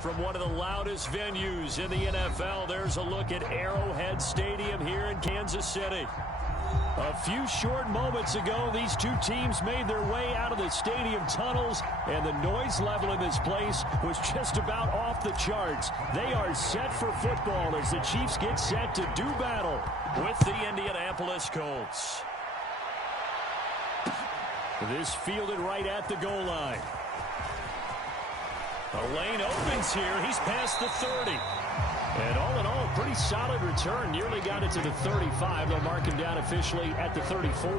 From one of the loudest venues in the NFL, there's a look at Arrowhead Stadium here in Kansas City. A few short moments ago, these two teams made their way out of the stadium tunnels, and the noise level in this place was just about off the charts. They are set for football as the Chiefs get set to do battle with the Indianapolis Colts. This fielded right at the goal line. The lane opens here. He's past the 30. And all in all, a pretty solid return. Nearly got it to the 35. They'll mark him down officially at the 34.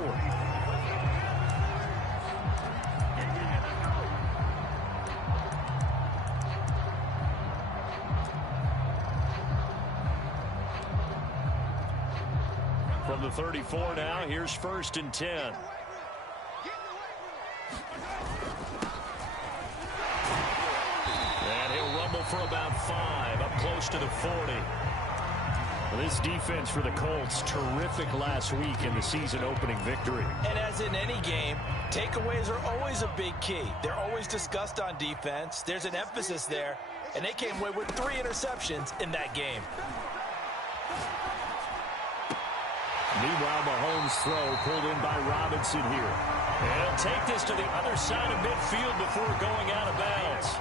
From the 34 now, here's 1st and 10. For about 5, up close to the 40. This defense for the Colts, terrific last week in the season-opening victory. And as in any game, takeaways are always a big key. They're always discussed on defense. There's an emphasis there, and they came away with 3 interceptions in that game. Meanwhile, Mahomes' throw pulled in by Robinson here. And he'll take this to the other side of midfield before going out of bounds.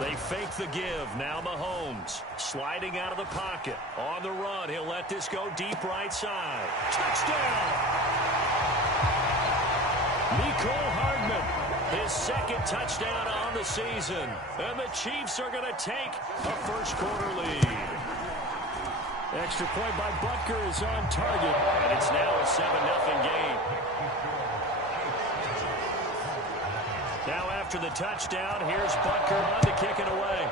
They fake the give. Now Mahomes sliding out of the pocket. On the run, he'll let this go deep right side. Touchdown! Mecole Hardman, his 2nd touchdown on the season. And the Chiefs are going to take a first-quarter lead. Extra point by Butker is on target. And it's now a 7-0 game. Now after the touchdown, here's Butker on to kick it away.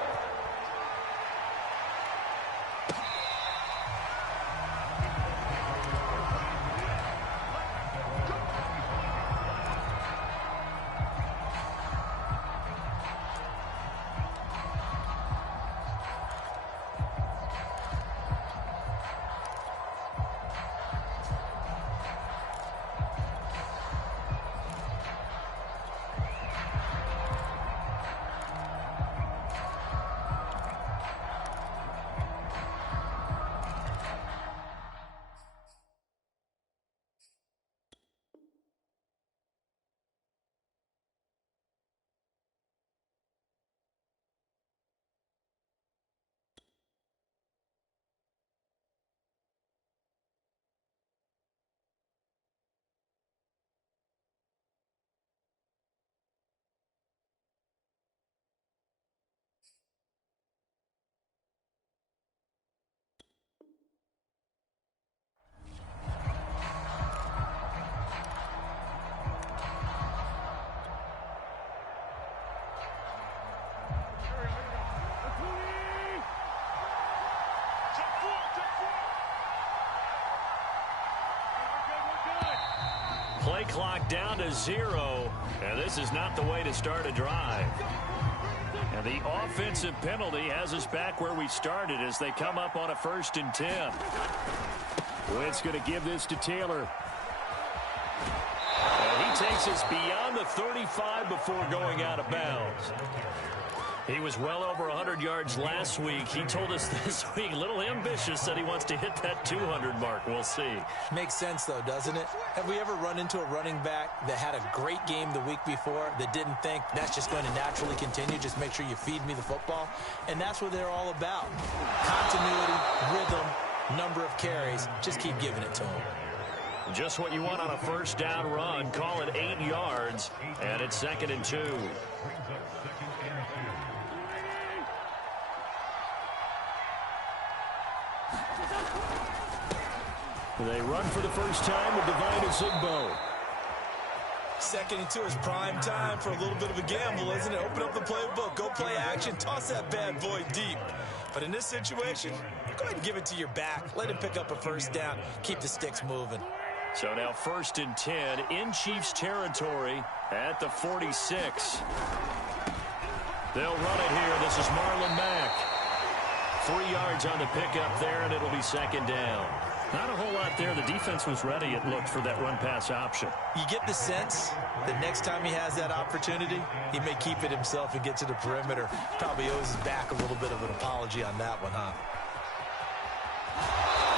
Play clock down to 0, and this is not the way to start a drive. And the offensive penalty has us back where we started as they come up on a 1st and 10. Witt's going to give this to Taylor. And he takes us beyond the 35 before going out of bounds. He was well over 100 yards last week. He told us this week, a little ambitious, that he wants to hit that 200 mark. We'll see. Makes sense, though, doesn't it? Have we ever run into a running back that had a great game the week before that didn't think that's just going to naturally continue? Just make sure you feed me the football. And that's what they're all about. Continuity, rhythm, number of carries. Just keep giving it to them. Just what you want on a 1st down run. Call it 8 yards, and it's 2nd and 2. They run for the first time with Divine Azigbo. 2nd and 2 is prime time for a little bit of a gamble, isn't it? Open up the playbook, go play action, toss that bad boy deep. But in this situation, go ahead and give it to your back. Let him pick up a 1st down. Keep the sticks moving. So now 1st and 10 in Chiefs territory at the 46. They'll run it here. This is Marlon Mack. 3 yards on the pickup there, and it'll be 2nd down. Not a whole lot there. The defense was ready, it looked, for that run-pass option. You get the sense that next time he has that opportunity, he may keep it himself and get to the perimeter. Probably owes his back a little bit of an apology on that one, huh?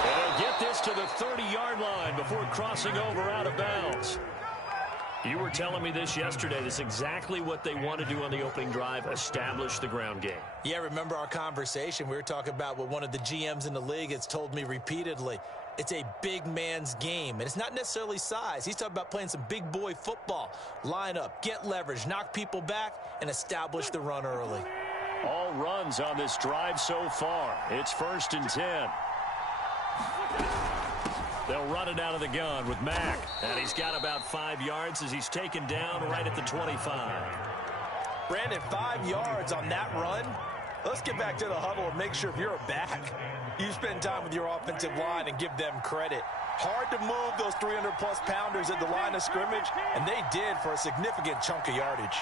And he'll get this to the 30-yard line before crossing over out of bounds. You were telling me this yesterday. This is exactly what they want to do on the opening drive, establish the ground game. Yeah, remember our conversation? We were talking about what one of the GMs in the league has told me repeatedly. It's a big man's game, and it's not necessarily size. He's talking about playing some big boy football. Line up, get leverage, knock people back, and establish the run early. All runs on this drive so far. It's 1st and 10. They'll run it out of the gun with Mack. And he's got about 5 yards as he's taken down right at the 25. Brandon, 5 yards on that run. Let's get back to the huddle and make sure if you're a back, you spend time with your offensive line and give them credit. Hard to move those 300-plus pounders at the line of scrimmage, and they did for a significant chunk of yardage.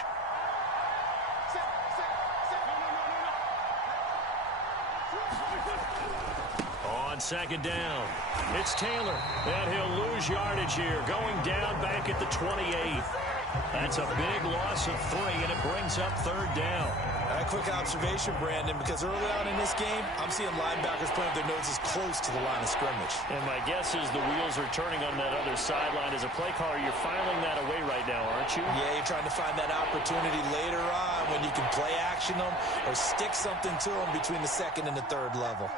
On 2nd down, it's Taylor, and he'll lose yardage here, going down back at the 28. That's a big loss of 3, and it brings up 3rd down. A quick observation, Brandon, because early on in this game, I'm seeing linebackers playing their noses close to the line of scrimmage. And my guess is the wheels are turning on that other sideline. As a play caller, you're filing that away right now, aren't you? Yeah, you're trying to find that opportunity later on when you can play action them or stick something to them between the 2nd and the 3rd level.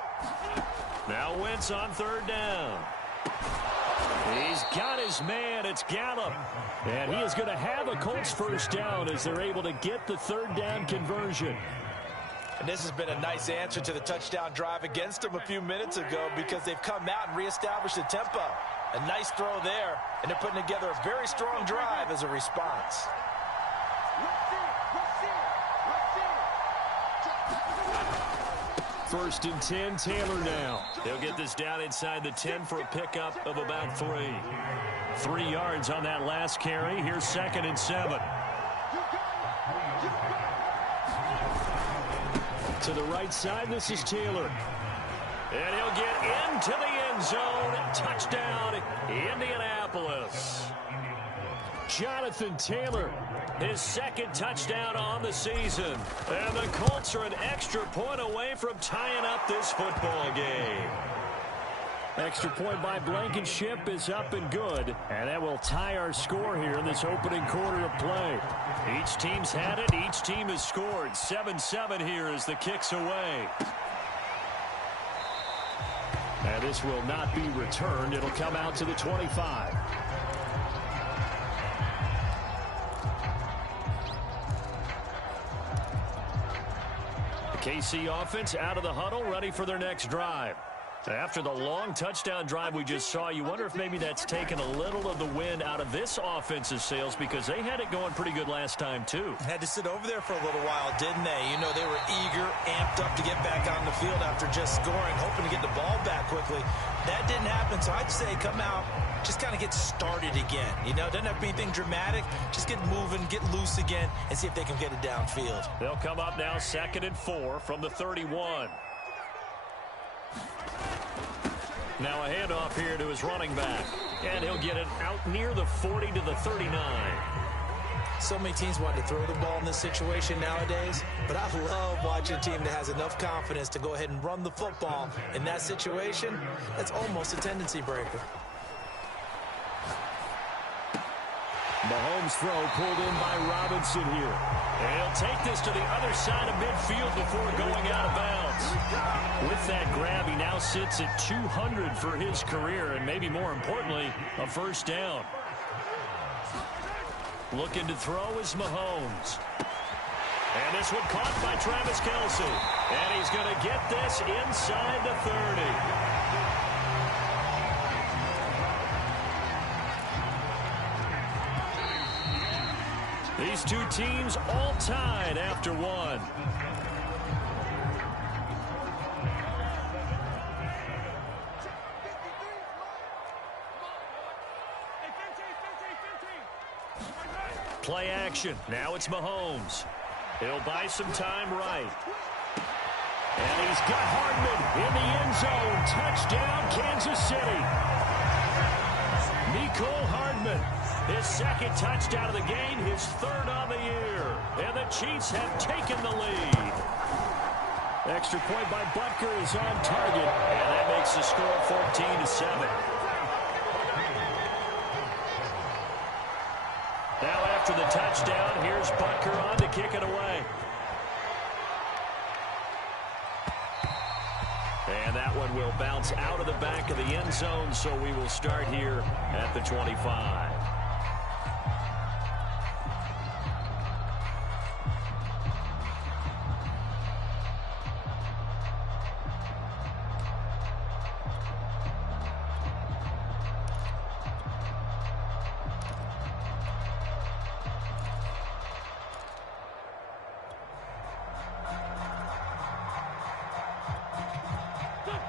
Now Wentz on 3rd down. He's got his man. It's Gallup. And he is going to have a Colts 1st down as they're able to get the 3rd down conversion. And this has been a nice answer to the touchdown drive against them a few minutes ago because they've come out and reestablished the tempo. A nice throw there, and they're putting together a very strong drive as a response. 1st and 10, Taylor now. They'll get this down inside the 10 for a pickup of about 3. 3 yards on that last carry. Here's 2nd and 7. To the right side, this is Taylor. And he'll get into the end zone. Touchdown, Indianapolis. Jonathan Taylor, his 2nd touchdown on the season. And the Colts are an extra point away from tying up this football game. Extra point by Blankenship is up and good. And that will tie our score here in this opening quarter of play. Each team's had it. Each team has scored. 7-7 here as the kick's away. And this will not be returned. It'll come out to the 25. KC offense out of the huddle, ready for their next drive. After the long touchdown drive we just saw, you wonder if maybe that's taken a little of the wind out of this offense's sails because they had it going pretty good last time, too. Had to sit over there for a little while, didn't they? You know, they were eager, amped up to get back on the field after just scoring, hoping to get the ball back quickly. That didn't happen, so I'd say come out, just kind of get started again. You know, doesn't have to be anything dramatic. Just get moving, get loose again, and see if they can get it downfield. They'll come up now 2nd and 4 from the 31. Now a handoff here to his running back. And he'll get it out near the 40 to the 39. So many teams want to throw the ball in this situation nowadays, but I love watching a team that has enough confidence to go ahead and run the football. In that situation, that's almost a tendency breaker. Mahomes' throw pulled in by Robinson here. And he'll take this to the other side of midfield before going out of bounds. With that grab, he now sits at 200 for his career, and maybe more importantly, a 1st down. Looking to throw is Mahomes. And this one caught by Travis Kelce. And he's going to get this inside the 30. These two teams all tied after one. Play action. Now it's Mahomes. He'll buy some time right. And he's got Hardman in the end zone. Touchdown, Kansas City. Mecole Hardman, his second touchdown of the game, his third on the year. And the Chiefs have taken the lead. Extra point by Butker is on target. And that makes the score 14-7. Now after the touchdown, here's Butker on to kick it away. And that one will bounce out of the back of the end zone, so we will start here at the 25.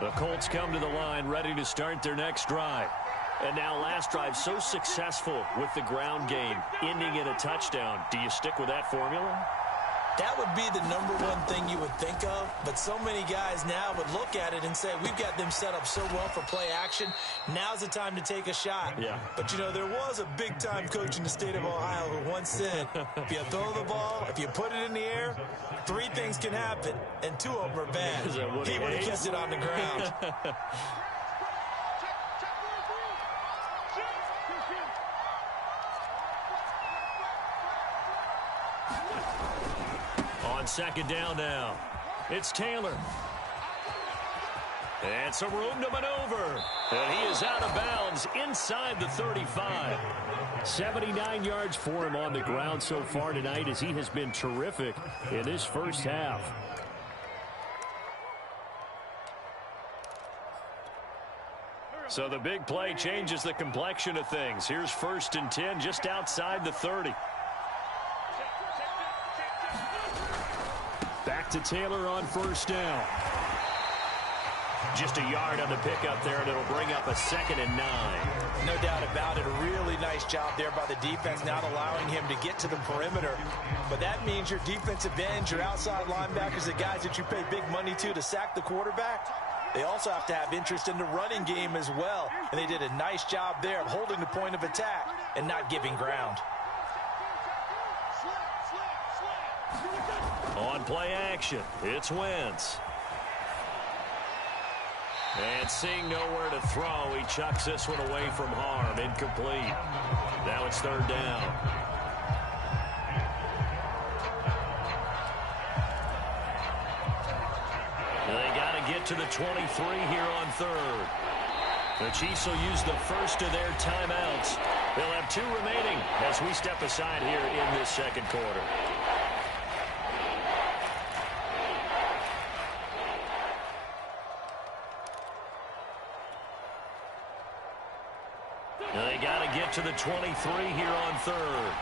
The Colts come to the line, ready to start their next drive. And now last drive so successful with the ground game, ending in a touchdown. Do you stick with that formula? That would be the number one thing you would think of, but so many guys now would look at it and say, we've got them set up so well for play action. Now's the time to take a shot. Yeah. But, you know, there was a big-time coach in the state of Ohio who once said, if you throw the ball, if you put it in the air, 3 things can happen, and 2 of them are bad. He would have kept it on the ground. On second down now, it's Taylor. And some room to maneuver. And he is out of bounds inside the 35. 79 yards for him on the ground so far tonight as he has been terrific in this first half. So the big play changes the complexion of things. Here's 1st and 10 just outside the 30. Back to Taylor on 1st down. Just a yard on the pickup there, and it'll bring up a 2nd and 9. No doubt about it. A really nice job there by the defense, not allowing him to get to the perimeter. But that means your defensive ends, your outside linebackers, the guys that you pay big money to sack the quarterback, they also have to have interest in the running game as well. And they did a nice job there of holding the point of attack and not giving ground. On play action, it's Wentz. And seeing nowhere to throw, he chucks this one away from harm. Incomplete. Now it's 3rd down. They got to get to the 23 here on 3rd. The Chiefs will use the first of their timeouts. They'll have 2 remaining as we step aside here in this 2nd quarter. They got to get to the 23 here on 3rd.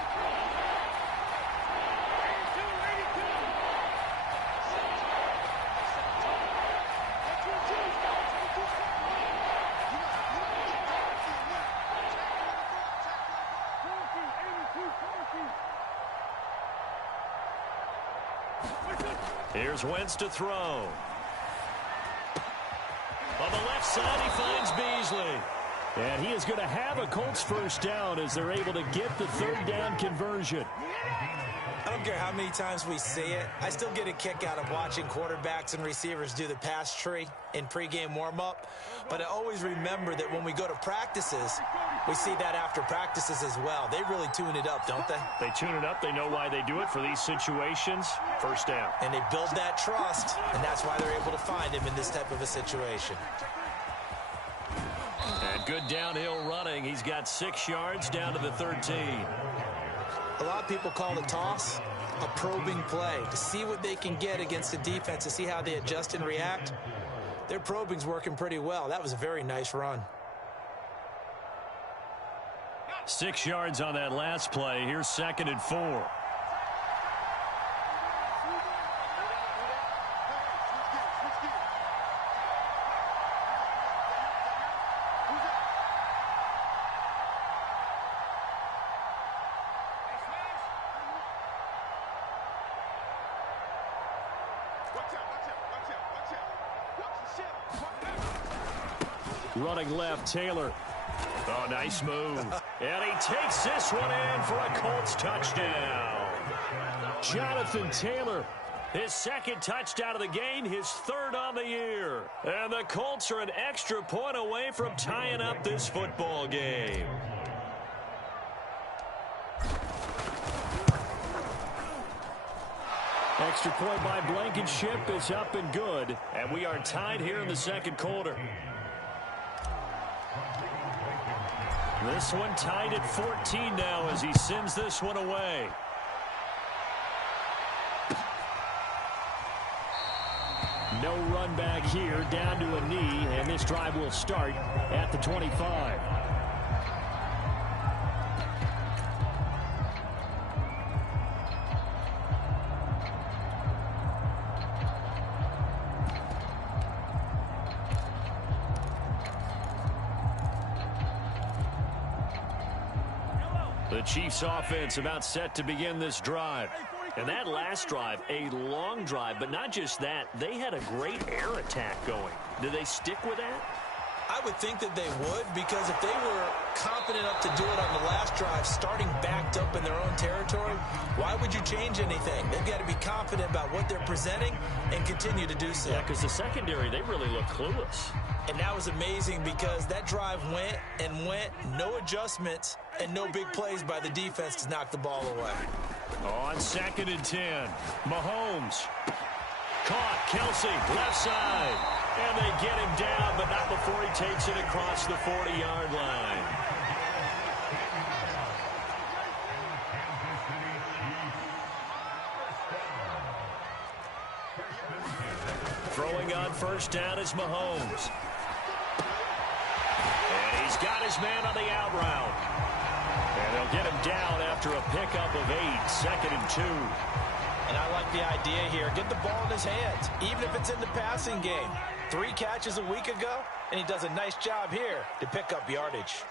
Here's Wentz to throw. On the left side, he finds Beasley. And he is going to have a Colts 1st down as they're able to get the 3rd down conversion. I don't care how many times we say it. I still get a kick out of watching quarterbacks and receivers do the pass tree in pregame warm-up. But I always remember that when we go to practices, we see that after practices as well. They really tune it up, don't they? They tune it up. They know why they do it for these situations. 1st down. And they build that trust, and that's why they're able to find him in this type of a situation. And good downhill running. He's got 6 yards down to the 13. A lot of people call the toss a probing play to see what they can get against the defense, to see how they adjust and react. Their probing's working pretty well. That was a very nice run. 6 yards on that last play. Here's 2nd and 4. Running left, Taylor. Oh, nice move. And he takes this one in for a Colts touchdown. Jonathan Taylor, his second touchdown of the game, his third on the year. And the Colts are an extra point away from tying up this football game. Extra point by Blankenship is up and good. And we are tied here in the second quarter. This one tied at 14 now as he sends this one away. No run back here, down to a knee, and this drive will start at the 25. The Chiefs offense about set to begin this drive. And that last drive, a long drive, but not just that, they had a great air attack going. Do they stick with that? I would think that they would, because if they were confident enough to do it on the last drive, starting backed up in their own territory, why would you change anything? They've got to be confident about what they're presenting and continue to do so. Yeah, because the secondary, they really look clueless. And that was amazing because that drive went and went, no adjustments, and no big plays by the defense to knock the ball away. On 2nd and 10, Mahomes. Caught, Kelsey, left side. And they get him down, but not before he takes it across the 40-yard line. Throwing on first down is Mahomes. And he's got his man on the out route. And they'll get him down after a pickup of 8, 2nd and 2. And I like the idea here. Get the ball in his hands, even if it's in the passing game. 3 catches a week ago, and he does a nice job here to pick up yardage.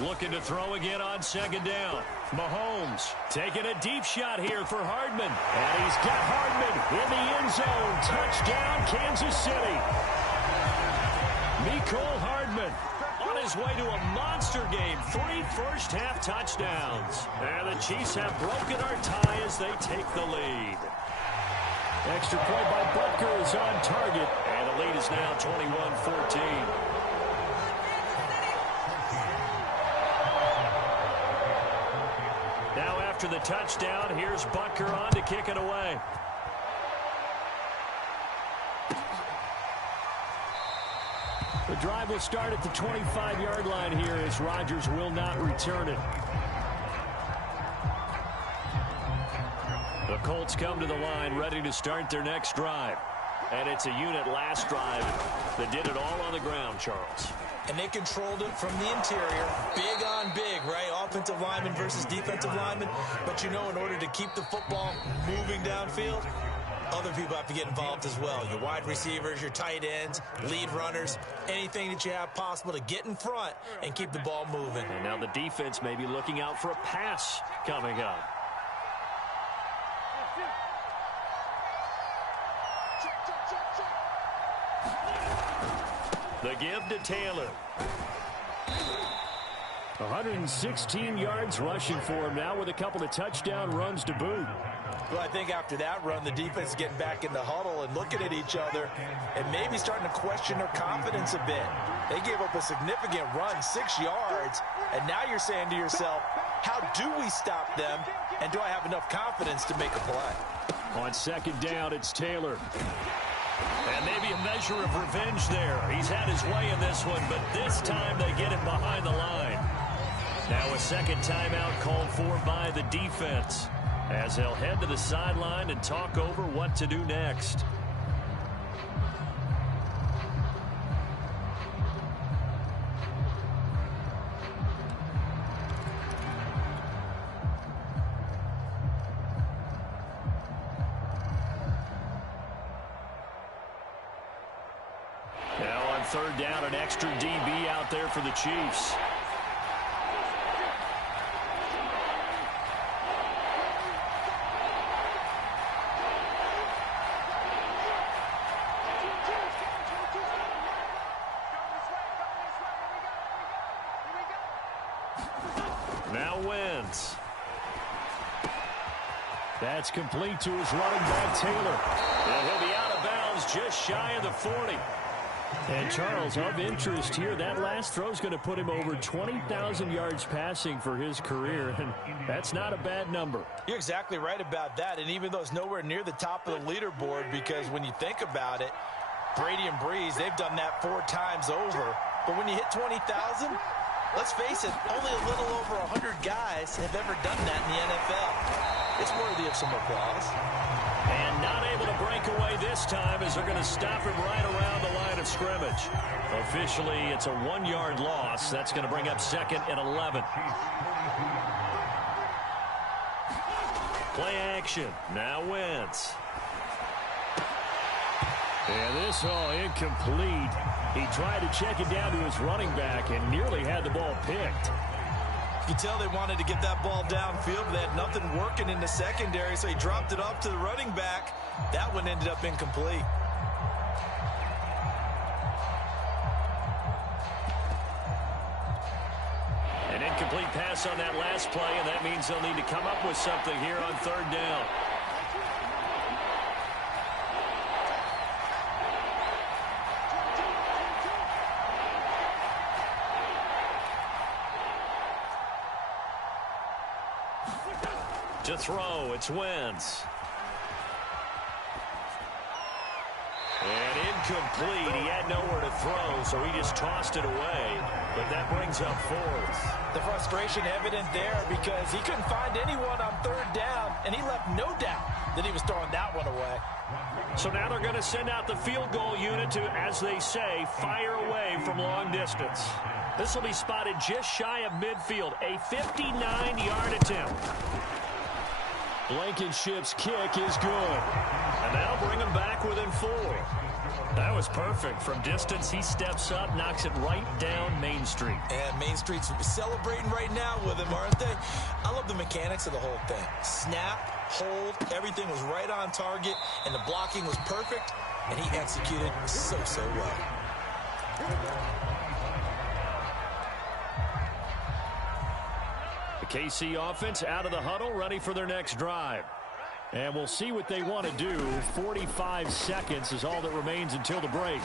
Looking to throw again on 2nd down. Mahomes taking a deep shot here for Hardman. And he's got Hardman in the end zone. Touchdown, Kansas City. Mecole Hardman on his way to a monster game. 3 first-half touchdowns. And the Chiefs have broken our tie as they take the lead. Extra point by Butker is on target. And the lead is now 21-14. Now after the touchdown, here's Butker on to kick it away. The drive will start at the 25-yard line here as Rodgers will not return it. The Colts come to the line ready to start their next drive. And it's a unit last drive that did it all on the ground, Charles. And they controlled it from the interior. Big on big, right? Offensive lineman versus defensive lineman. But you know, in order to keep the football moving downfield, other people have to get involved as well. Your wide receivers, your tight ends, lead runners, anything that you have possible to get in front and keep the ball moving. And now the defense may be looking out for a pass coming up. The give to Taylor. 116 yards rushing for him now with a couple of touchdown runs to boot. Well, I think after that run, the defense is getting back in the huddle and looking at each other and maybe starting to question their confidence a bit. They gave up a significant run, 6 yards, and now you're saying to yourself, how do we stop them, and do I have enough confidence to make a play? On 2nd down, it's Taylor. And maybe a measure of revenge there. He's had his way in this one, but this time they get him behind the line. Now a second timeout called for by the defense as they'll head to the sideline and talk over what to do next. Now on 3rd down, an extra DB out there for the Chiefs. Now Wentz. That's complete to his running back, Taylor. And he'll be out of bounds just shy of the 40. And, Charles, of interest here, that last throw is going to put him over 20,000 yards passing for his career, and that's not a bad number. You're exactly right about that, and even though it's nowhere near the top of the leaderboard, because when you think about it, Brady and Breeze, they've done that 4 times over. But when you hit 20,000, let's face it, only a little over 100 guys have ever done that in the NFL. It's worthy of some applause. And not able to break away this time as they're going to stop him right around the line of scrimmage. Officially, it's a 1-yard loss. That's going to bring up 2nd and 11. Play action. Now Wentz. And this all incomplete. He tried to check it down to his running back and nearly had the ball picked. You can tell they wanted to get that ball downfield, but they had nothing working in the secondary, so he dropped it off to the running back. That one ended up incomplete. An incomplete pass on that last play, and that means they'll need to come up with something here on 3rd down. To throw, it's Wentz. And incomplete. He had nowhere to throw, so he just tossed it away. But that brings up 4th. The frustration evident there because he couldn't find anyone on 3rd down, and he left no doubt that he was throwing that one away. So now they're going to send out the field goal unit to, as they say, fire away from long distance. This will be spotted just shy of midfield, a 59-yard attempt. Blankenship's kick is good. And that'll bring him back within 4. That was perfect. From distance, he steps up, knocks it right down Main Street. And Main Street's celebrating right now with him, aren't they? I love the mechanics of the whole thing. Snap, hold, everything was right on target, and the blocking was perfect, and he executed so well. KC offense out of the huddle, ready for their next drive. And we'll see what they want to do. 45 seconds is all that remains until the break.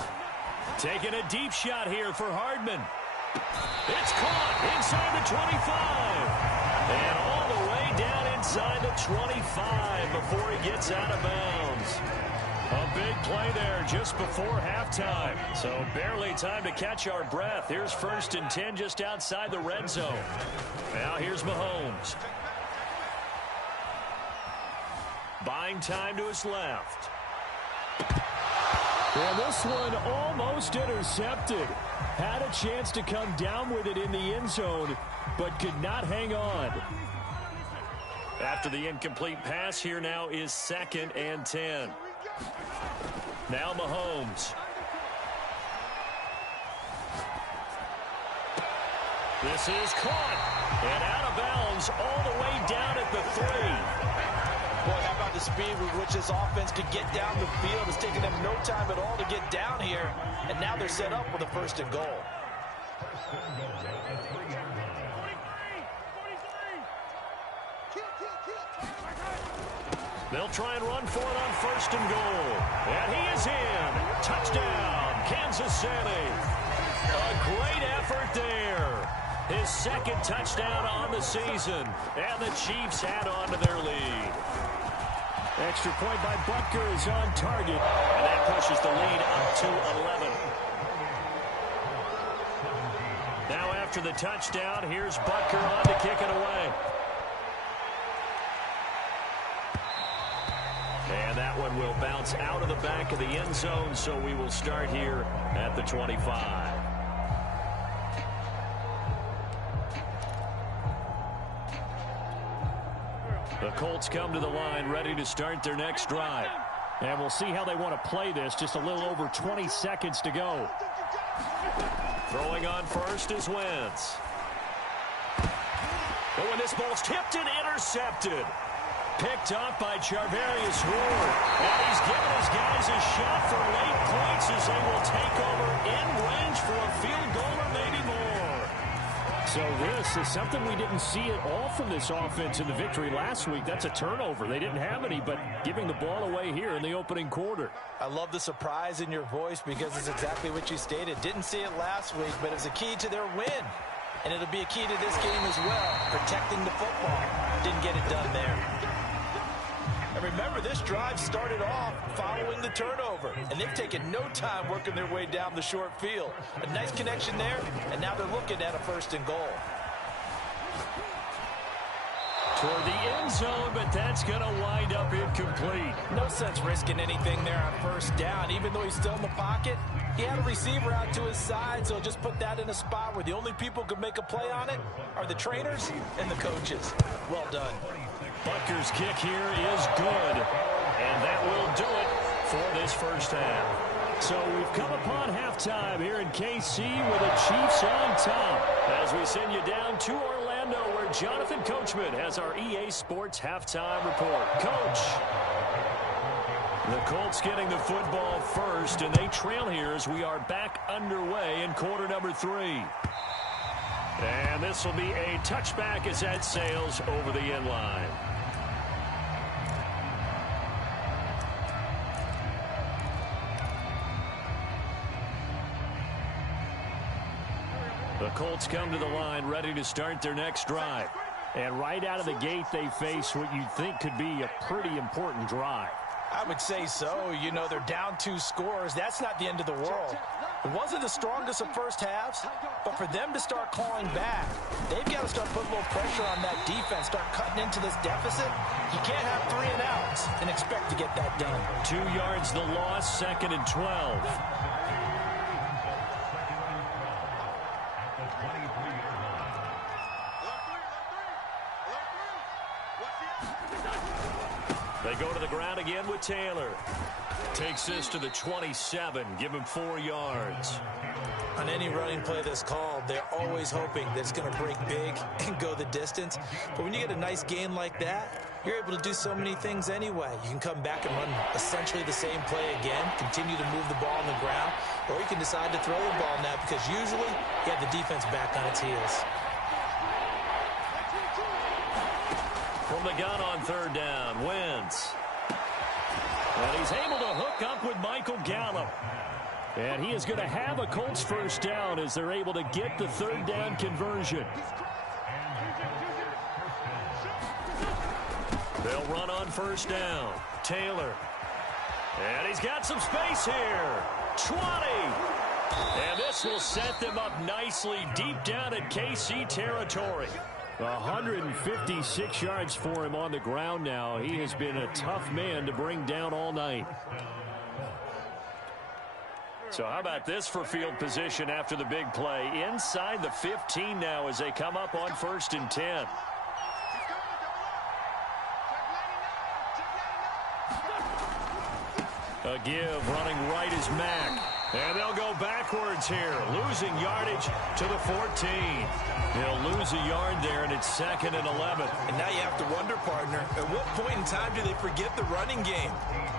Taking a deep shot here for Hardman. It's caught inside the 25. And all the way down inside the 25 before he gets out of bounds. A big play there just before halftime. So barely time to catch our breath. Here's 1st and 10 just outside the red zone. Now here's Mahomes. Buying time to his left. And this one almost intercepted. Had a chance to come down with it in the end zone, but could not hang on. After the incomplete pass, here now is 2nd and 10. Now Mahomes. This is caught. And out of bounds all the way down at the 3. Boy, how about the speed with which this offense could get down the field? It's taken them no time at all to get down here. And now they're set up with a 1st and goal. They'll try and run for it on 1st and goal. And he is in. Touchdown, Kansas City. A great effort there. His 2nd touchdown on the season. And the Chiefs add on to their lead. Extra point by Butker is on target. And that pushes the lead up to 11. Now after the touchdown, here's Butker on to kick it away. And that one will bounce out of the back of the end zone, so we will start here at the 25. The Colts come to the line ready to start their next drive. And we'll see how they want to play this. Just a little over 20 seconds to go. Throwing on first is Wentz. But when this ball's tipped and intercepted. Picked up by Charvarius Ward. And he's given his guys a shot for late points as they will take over in range for a field goal or maybe more. So this is something we didn't see at all from this offense in the victory last week. That's a turnover. They didn't have any, but giving the ball away here in the opening quarter. I love the surprise in your voice because it's exactly what you stated. Didn't see it last week, but it's a key to their win. And it'll be a key to this game as well, protecting the football. Didn't get it done there. And remember, this drive started off following the turnover. And they've taken no time working their way down the short field. A nice connection there, and now they're looking at a 1st and goal. Toward the end zone, but that's going to wind up incomplete. No sense risking anything there on 1st down. Even though he's still in the pocket, he had a receiver out to his side, so just put that in a spot where the only people who can make a play on it are the trainers and the coaches. Well done. Butker's kick here is good, and that will do it for this 1st half. So we've come upon halftime here in KC with the Chiefs on top as we send you down to Orlando where Jonathan Coachman has our EA Sports halftime report. Coach. The Colts getting the football first, and they trail here as we are back underway in quarter number 3. And this will be a touchback as that sails over the end line. The Colts come to the line ready to start their next drive. And right out of the gate, they face what you'd think could be a pretty important drive. I would say so. You know, they're down 2 scores. That's not the end of the world. It wasn't the strongest of first halves, but for them to start clawing back, they've got to start putting a little pressure on that defense, start cutting into this deficit. You can't have 3 and outs and expect to get that done. 2 yards the loss, 2nd and 12. They go to the ground again with Taylor. Takes this to the 27. Give him 4 yards. On any running play that's called, they're always hoping that it's going to break big and go the distance. But when you get a nice gain like that, you're able to do so many things anyway. You can come back and run essentially the same play again, continue to move the ball on the ground, or you can decide to throw the ball now because usually you have the defense back on its heels. From the gun on 3rd down, Wentz. And he's able to hook up with Michael Gallup. And he is going to have a Colts 1st down as they're able to get the 3rd down conversion. They'll run on 1st down. Taylor. And he's got some space here. 20. And this will set them up nicely deep down in KC territory. 156 yards for him on the ground now. He has been a tough man to bring down all night. So how about this for field position after the big play? Inside the 15 now as they come up on 1st and 10. A give running right is Mack. And they'll go backwards here, losing yardage to the 14. They'll lose a yard there, and it's 2nd and 11. And now you have to wonder, partner, at what point in time do they forget the running game?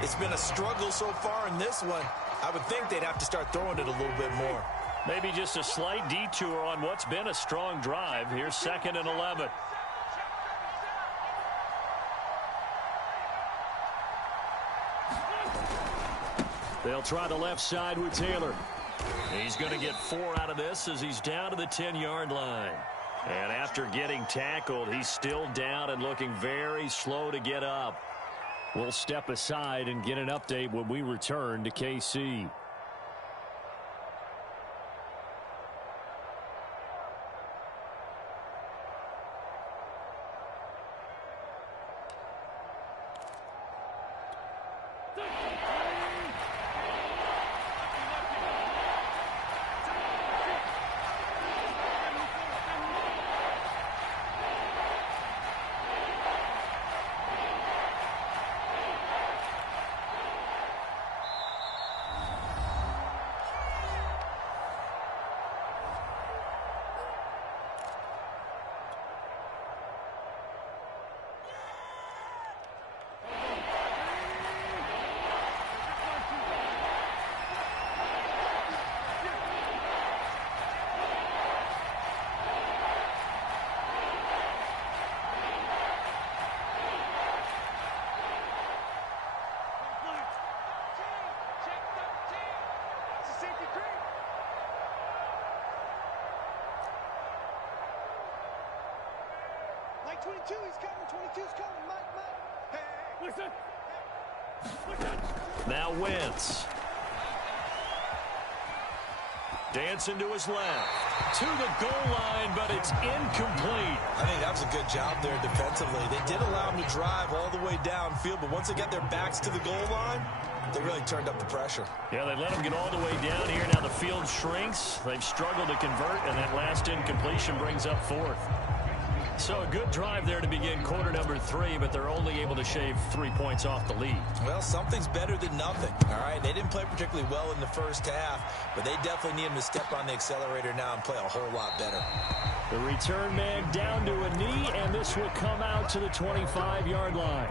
It's been a struggle so far in this one. I would think they'd have to start throwing it a little bit more. Maybe just a slight detour on what's been a strong drive. Here's 2nd and 11. They'll try the left side with Taylor. He's going to get 4 out of this as he's down to the 10-yard line. And after getting tackled, he's still down and looking very slow to get up. We'll step aside and get an update when we return to KC. Mike 22, he's coming. 22's coming. Mike. Hey. Listen. Now Wentz. Dancing to his left. To the goal line, but it's incomplete. I think that was a good job there defensively. They did allow him to drive all the way downfield, but once they got their backs to the goal line, they really turned up the pressure. Yeah, they let him get all the way down here. Now the field shrinks. They've struggled to convert, and that last incompletion brings up fourth. So a good drive there to begin quarter number 3, but they're only able to shave 3 points off the lead. Well, something's better than nothing, all right? They didn't play particularly well in the first half, but they definitely need him to step on the accelerator now and play a whole lot better. The return man down to a knee, and this will come out to the 25-yard line.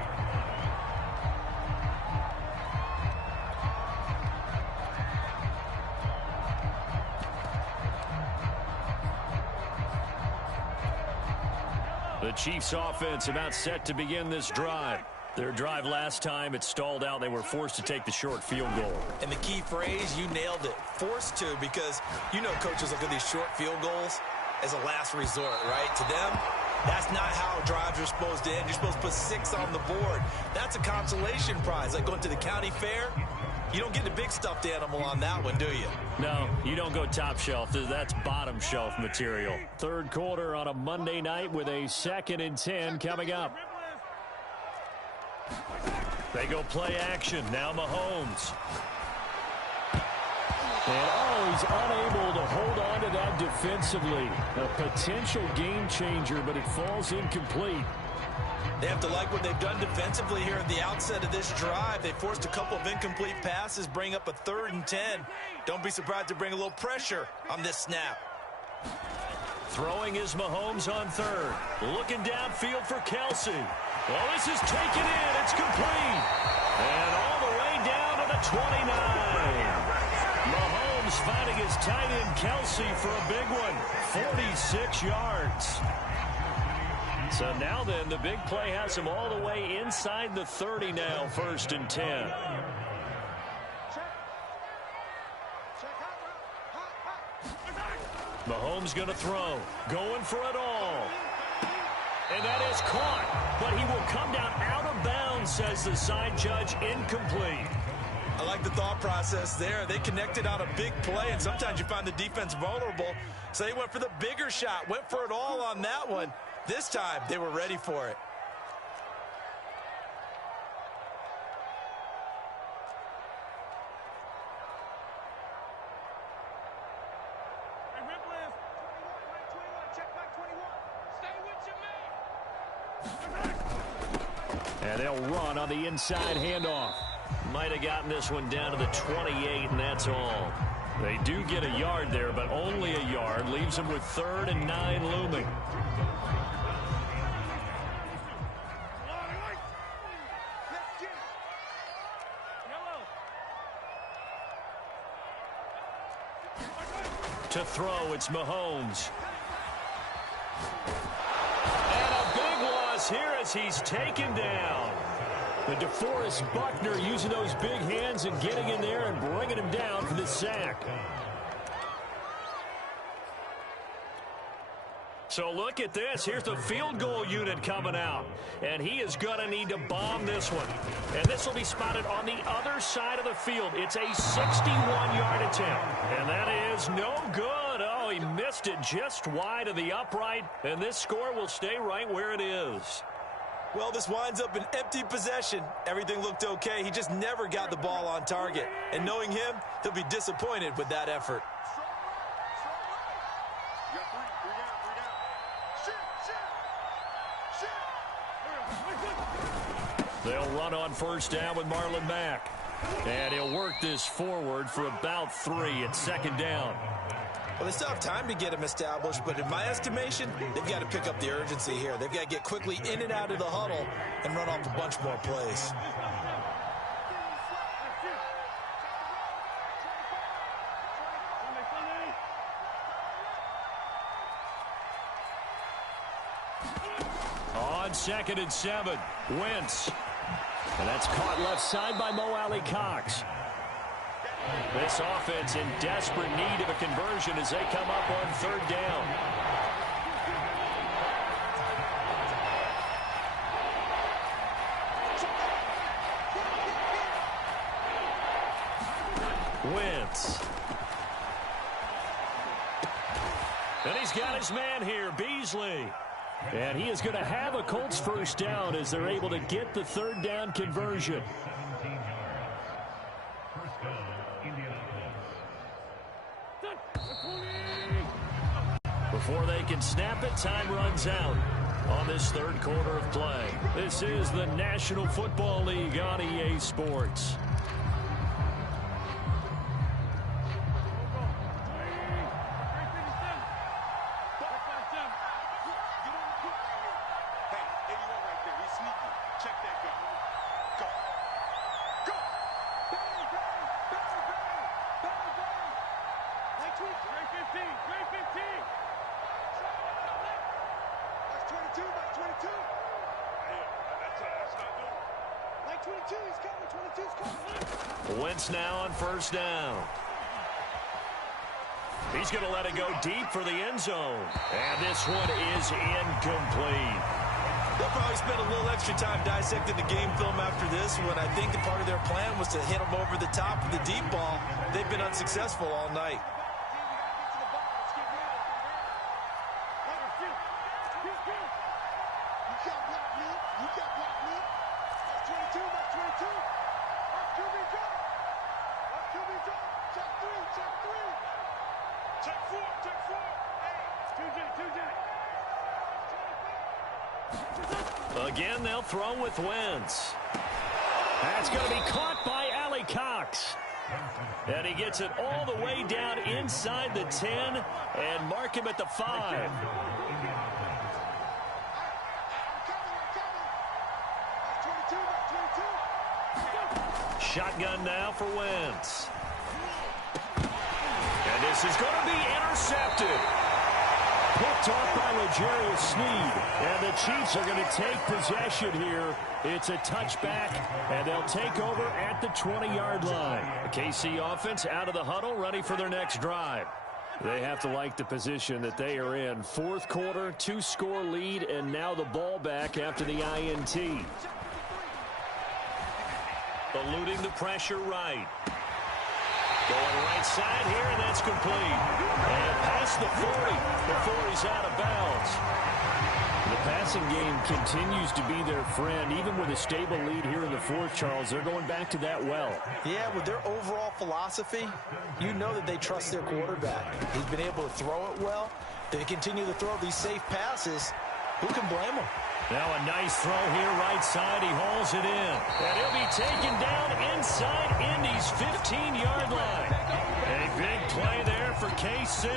The Chiefs offense about set to begin this drive. Their drive last time, it stalled out. They were forced to take the short field goal. And the key phrase, you nailed it, forced to, because you know coaches look at these short field goals as a last resort, right? To them, that's not how drives are supposed to end. You're supposed to put 6 on the board. That's a consolation prize, like going to the county fair. You don't get the big stuffed animal on that one, do you? No, you don't go top shelf. That's bottom shelf material. Third quarter on a Monday night with a 2nd and 10 coming up. They go play action. Now Mahomes. And he's unable to hold on to that defensively. A potential game changer, but it falls incomplete. They have to like what they've done defensively here at the outset of this drive. They forced a couple of incomplete passes, bring up a 3rd and 10. Don't be surprised to bring a little pressure on this snap. Throwing is Mahomes on 3rd. Looking downfield for Kelsey. Well, this is taken in. It's complete. And all the way down to the 29. Mahomes finding his tight end Kelsey for a big one. 46 yards. So now then, the big play has him all the way inside the 30 now, 1st and 10. Mahomes going to throw. Going for it all. And that is caught. But he will come down out of bounds, says the side judge. Incomplete. I like the thought process there. They connected on a big play, and sometimes you find the defense vulnerable. So they went for the bigger shot, went for it all on that one. This time, they were ready for it. And they'll run on the inside handoff. Might have gotten this one down to the 28, and that's all. They do get a yard there, but only a yard. Leaves them with 3rd and 9 looming. To throw, it's Mahomes. And a big loss here as he's taken down. The DeForest Buckner using those big hands and getting in there and bringing him down for the sack. So look at this. Here's the field goal unit coming out. And he is going to need to bomb this one. And this will be spotted on the other side of the field. It's a 61-yard attempt. And that is no good. Oh, he missed it just wide of the upright. And this score will stay right where it is. Well, this winds up an empty possession. Everything looked okay. He just never got the ball on target. And knowing him, he'll be disappointed with that effort. They'll run on 1st down with Marlon Mack. And he'll work this forward for about 3 at 2nd down. Well, they still have time to get him established, but in my estimation, they've got to pick up the urgency here. They've got to get quickly in and out of the huddle and run off a bunch more plays. On 2nd and 7, Wentz. And that's caught left side by Mo Alley-Cox. This offense in desperate need of a conversion as they come up on 3rd down. Wentz. And he's got his man here, Beasley. And he is going to have a Colts first down as they're able to get the third down conversion. Before they can snap it, time runs out on this third quarter of play. This is the National Football League on EA Sports. Wentz now on first down. He's going to let it go deep for the end zone. And this one is incomplete. They'll probably spend a little extra time dissecting the game film after this one. I think the part of their plan was to hit them over the top of the deep ball. They've been unsuccessful all night. Again, they'll throw with Wentz. That's going to be caught by Alley Cox. And he gets it all the way down inside the 10 and mark him at the 5. Shotgun now for Wentz. And this is going to be intercepted. Picked off by L'Jarius Sneed. And the Chiefs are going to take possession here. It's a touchback, and they'll take over at the 20-yard line. The KC offense out of the huddle, ready for their next drive. They have to like the position that they are in. Fourth quarter, 2-score lead, and now the ball back after the INT. Eluding the pressure right. Going right side here, and that's complete. And past the 40 before he's out of bounds. The passing game continues to be their friend. Even with a stable lead here in the fourth, Charles, they're going back to that well. Yeah, with their overall philosophy, you know that they trust their quarterback. He's been able to throw it well. They continue to throw these safe passes. Who can blame them? Now a nice throw here, right side. He hauls it in. And he'll be taken down inside Indy's 15-yard line. A big play there for KC.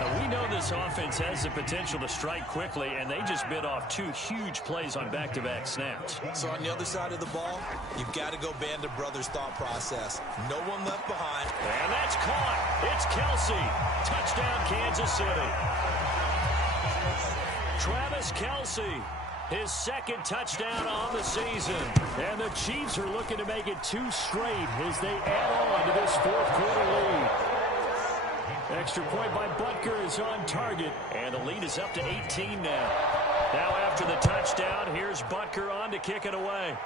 Now, we know this offense has the potential to strike quickly, and they just bit off 2 huge plays on back-to-back snaps. So on the other side of the ball, you've got to go Band of Brothers thought process. No one left behind. And that's caught. It's Kelsey. Touchdown, Kansas City. Travis Kelsey, his second touchdown on the season. And the Chiefs are looking to make it 2 straight as they add on to this fourth quarter lead. Extra point by Butker is on target, and the lead is up to 18 now. Now after the touchdown, here's Butker on to kick it away.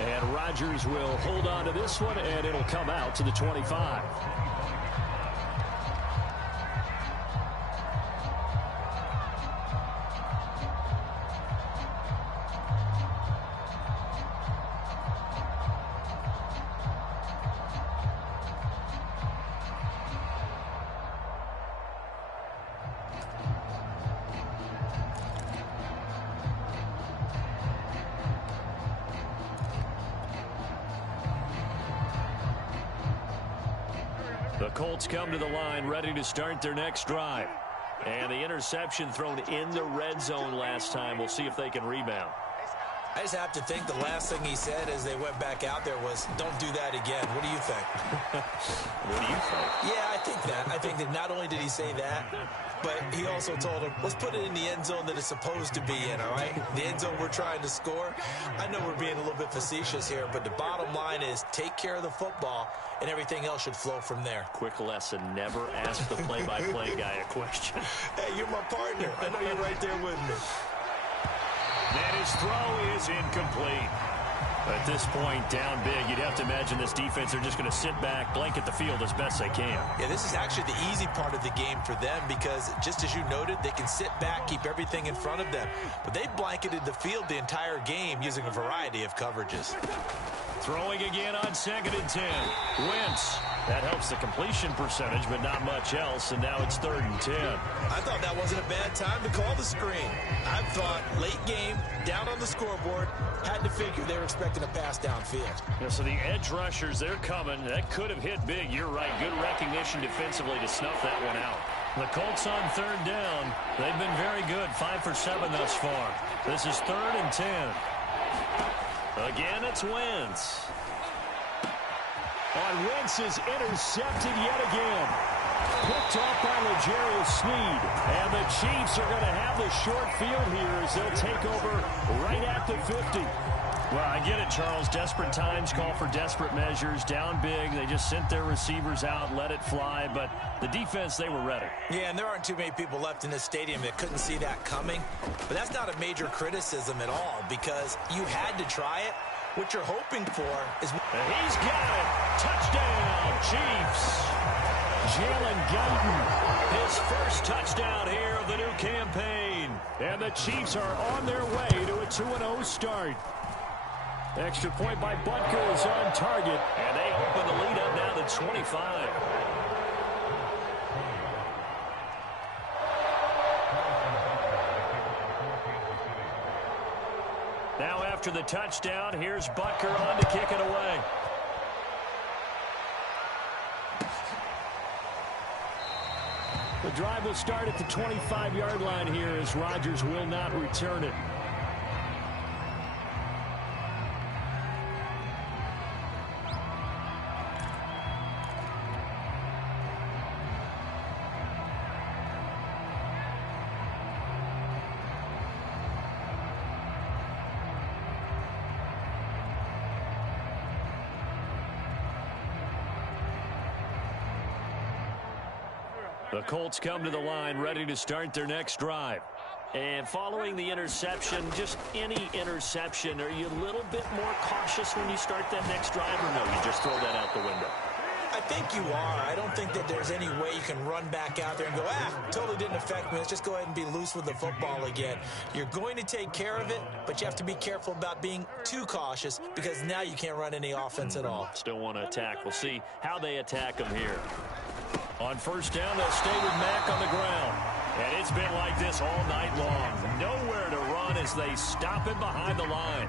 And Rodgers will hold on to this one, and it'll come out to the 25. The Colts come to the line ready to start their next drive. And the interception thrown in the red zone last time. We'll see if they can rebound. I just have to think the last thing he said as they went back out there was, don't do that again. What do you think? What do you think? Yeah, I think that. I think that not only did he say that, but he also told him, let's put it in the end zone that it's supposed to be in, all right? The end zone we're trying to score. I know we're being a little bit facetious here, but the bottom line is take care of the football, and everything else should flow from there. Quick lesson, never ask the play-by-play guy a question. Hey, you're my partner. I know you're right there with me. And his throw is incomplete. At this point, down big, you'd have to imagine this defense are just going to sit back, blanket the field as best they can. Yeah, this is actually the easy part of the game for them because, just as you noted, they can sit back, keep everything in front of them. But they blanketed the field the entire game using a variety of coverages. Throwing again on 2nd and 10. Wentz. That helps the completion percentage, but not much else, and now it's 3rd and 10. I thought that wasn't a bad time to call the screen. I thought late game, down on the scoreboard, had to figure they were expecting a pass downfield. Yeah, so the edge rushers, they're coming. That could have hit big. You're right. Good recognition defensively to snuff that one out. The Colts on 3rd down. They've been very good. 5 for 7 thus far. This is 3rd and 10. Again, it's Wentz. Wentz is intercepted yet again. Picked off by L'Jarius Sneed. And the Chiefs are going to have the short field here as they'll take over right at the 50. Well, I get it, Charles. Desperate times call for desperate measures. Down big. They just sent their receivers out, let it fly. But the defense, they were ready. Yeah, and there aren't too many people left in this stadium that couldn't see that coming. But that's not a major criticism at all because you had to try it. What you're hoping for is... And he's got it. Touchdown, Chiefs. Jalen Guyton, his first touchdown here of the new campaign. And the Chiefs are on their way to a 2-0 start. Extra point by Butker is on target. And they open the lead up now to 25. Now after the touchdown, here's Butker on to kick it away. The drive will start at the 25-yard line here as Rodgers will not return it. The Colts come to the line ready to start their next drive. And following the interception, just any interception, are you a little bit more cautious when you start that next drive, or no, you just throw that out the window? I think you are. I don't think that there's any way you can run back out there and go, totally didn't affect me. Let's just go ahead and be loose with the football again. You're going to take care of it, but you have to be careful about being too cautious because now you can't run any offense at all. Still want to attack. We'll see how they attack them here. On 1st down, they'll stay with Mack on the ground. And it's been like this all night long. Nowhere to run as they stop him behind the line.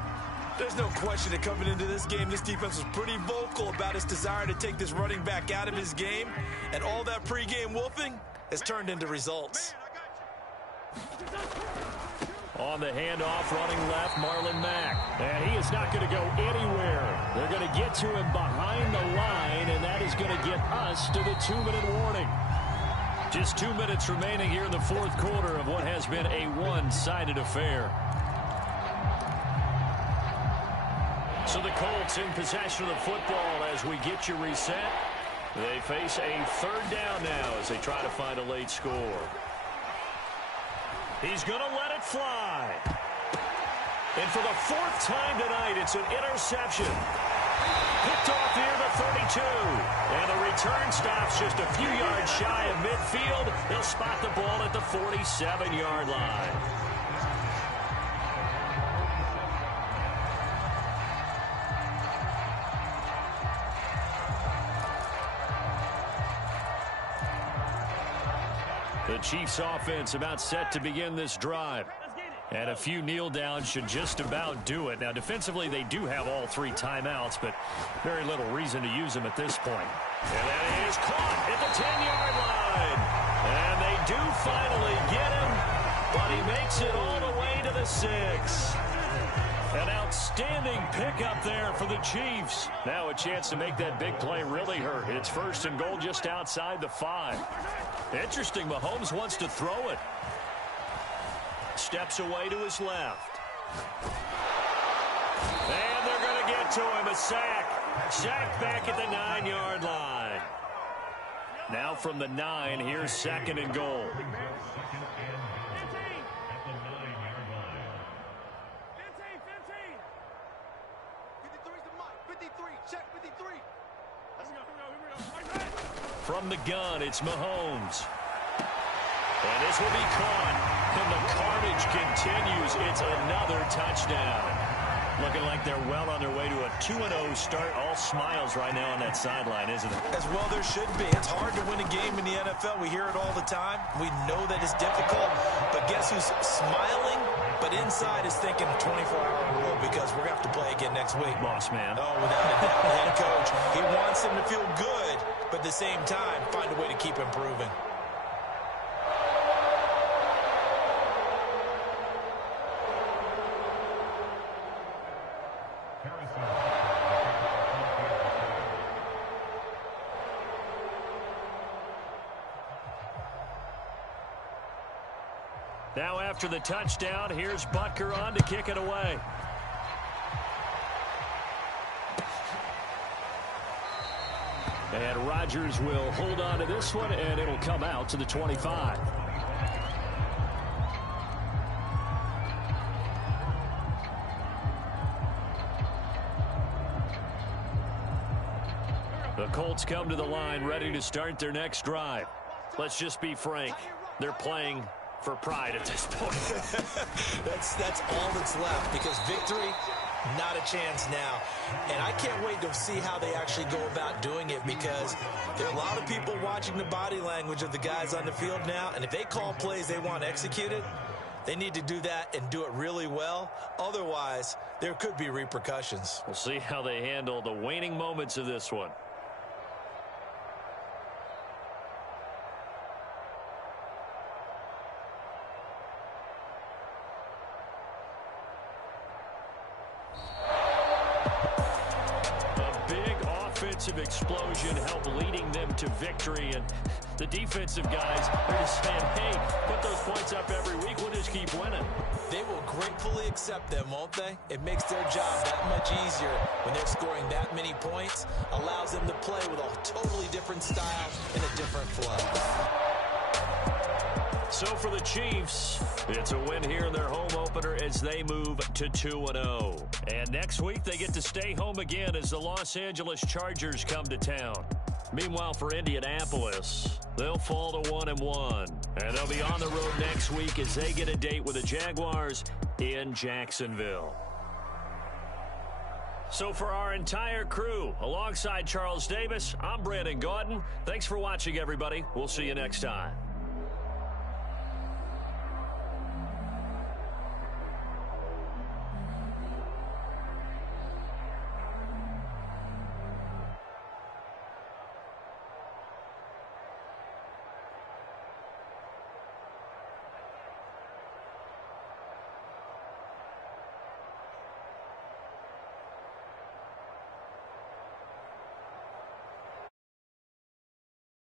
There's no question that coming into this game, this defense was pretty vocal about its desire to take this running back out of his game. And all that pregame wolfing has turned into results. On the handoff, running left, Marlon Mack. And he is not going to go anywhere. They're going to get to him behind the line, and that is going to get us to the 2-minute warning. Just 2 minutes remaining here in the 4th quarter of what has been a one-sided affair. So the Colts in possession of the football as we get you reset. They face a 3rd down now as they try to find a late score. He's going to let it fly. And for the 4th time tonight, it's an interception. Picked off near the 32. And the return stops just a few yards shy of midfield. They'll spot the ball at the 47-yard line. The Chiefs offense about set to begin this drive. And a few kneel downs should just about do it. Now, defensively, they do have all 3 timeouts, but very little reason to use them at this point. And that is caught at the 10-yard line. And they do finally get him, but he makes it all the way to the 6. An outstanding pickup there for the Chiefs. Now a chance to make that big play really hurt. It's 1st and goal just outside the 5. Interesting, Mahomes wants to throw it. Steps away to his left. And they're going to get to him. A sack. Sack back at the 9-yard line. Now from the 9, here's 2nd and goal. From the gun, it's Mahomes. And this will be caught. And the carnage continues. It's another touchdown. Looking like they're well on their way to a 2-0 start. All smiles right now on that sideline, isn't it? As well there should be. It's hard to win a game in the NFL. We hear it all the time. We know that it's difficult. But guess who's smiling? But inside is thinking 24-hour rule because we're going to have to play again next week. Boss man. Oh, without a doubt, the head coach. He wants him to feel good, but at the same time, find a way to keep improving. Now after the touchdown, here's Butker on to kick it away. And Rodgers will hold on to this one, and it'll come out to the 25. The Colts come to the line ready to start their next drive. Let's just be frank. They're playing for pride at this point. that's all that's left because victory, not a chance now. And I can't wait to see how they actually go about doing it because there are a lot of people watching the body language of the guys on the field now. And if they call plays they want executed, they need to do that and do it really well. Otherwise, there could be repercussions. We'll see how they handle the waning moments of this one. Explosion help leading them to victory, and the defensive guys are just saying, hey, put those points up every week, we'll just keep winning. They will gratefully accept them, won't they? It makes their job that much easier when they're scoring that many points, allows them to play with a totally different style and a different flow. So for the Chiefs, it's a win here in their home opener as they move to 2-0. And next week, they get to stay home again as the Los Angeles Chargers come to town. Meanwhile, for Indianapolis, they'll fall to 1-1. And they'll be on the road next week as they get a date with the Jaguars in Jacksonville. So for our entire crew, alongside Charles Davis, I'm Brandon Gaudin. Thanks for watching, everybody. We'll see you next time.